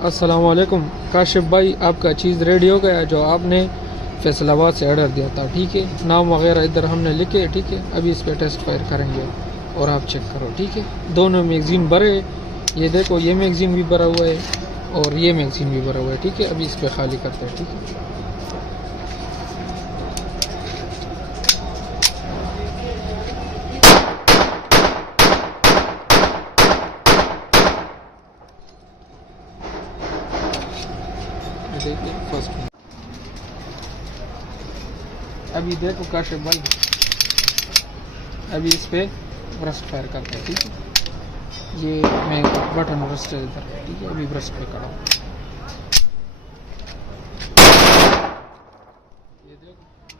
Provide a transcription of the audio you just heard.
अस्सलाम वालेकुम काशिफ भाई, आपका चीज़ रेडी हो गया जो आपने फैसलाबाद से ऑर्डर दिया था। ठीक है, नाम वगैरह इधर हमने लिखे। ठीक है, अभी इस पर टेस्ट फायर करेंगे और आप चेक करो। ठीक है, दोनों मैगज़ीन भरे, ये देखो ये मैगज़ीन भी भरा हुआ है और ये मैगज़ीन भी भरा हुआ है। ठीक है, अभी इस पर खाली करते हैं। ठीक है, देखिए फर्स्ट में अभी देखो काशिफ भाई, अभी इस पे ब्रश फायर करते हैं। ठीक है, ये मैं बटन ब्रश से इधर। ठीक है, अभी ब्रश पे करा, ये देखो